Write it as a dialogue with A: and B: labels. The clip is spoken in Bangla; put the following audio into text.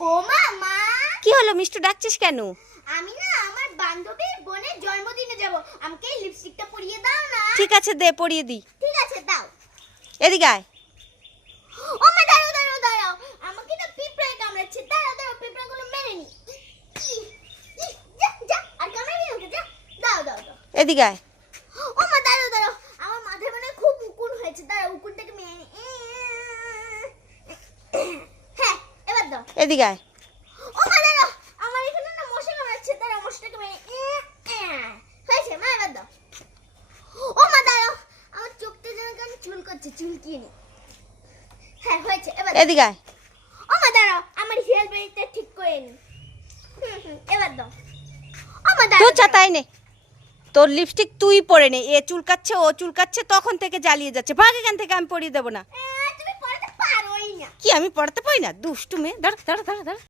A: ও মা মা
B: কি হলো মিষ্টু ডাকছিস কেন?
A: আমি না আমার বান্ধবীর বোনের জন্মদিনে যাব। আমাকে এই লিপস্টিকটা পরিয়ে দাও না।
B: ঠিক আছে দে পরিয়ে দি
A: ঠিক আছে দাও।
B: এদিকে আয়।
A: ও মা দাঁড়াও দাঁড়াও দাঁড়াও। আমাকে না পিঁপড়ায় কামড়াচ্ছে। দাঁড়াও দাঁড়াও পিঁপড়াগুলো মেরে নি। ই, ই, যা যা আর কামড়াবি ওকে, যা। দাও দাও দাও।
B: এদিকে আয়
A: ও মা দাঁড়াও দাঁড়াও আমার মাথায় মানে খুব উকুন হয়েছে দাঁড়াও উকুনটাকে মেরে নি হ্যাঁ এবার দাও
B: এদিকে আয়
A: ও মা দাঁড়াও আমার এখানে না মশা কামড়াচ্ছে দাঁড়াও মশাটাকে মেরে হয়েছে মা এবার দাও ও মা দাঁড়াও আমার চোখটা যেন কেন চুল করছে চুলকিয়ে নি হ্যাঁ হয়েছে এবার দাও।
B: এদিকে আয়।
A: ও মা দাঁড়াও। আমার হেয়ার ঠিক করে নি। এবার দাও। ও মা
B: তুই
A: দাঁড়াও।
B: চা তাই নে। তোর লিপস্টিক তুই পরে নে। এ চুলকাচ্ছে ও চুলকাচ্ছে তখন থেকে জ্বালিয়ে যাচ্ছে। ভাগ এখান থেকে আমি পরিয়ে দেবো না
A: আহ, তুমি পড়াতে পারোই না
B: কি আমি পড়াতে পাই না। দুষ্টু মেয়ে। দাঁড়া দাঁড়া দাঁড়া দাঁড়া।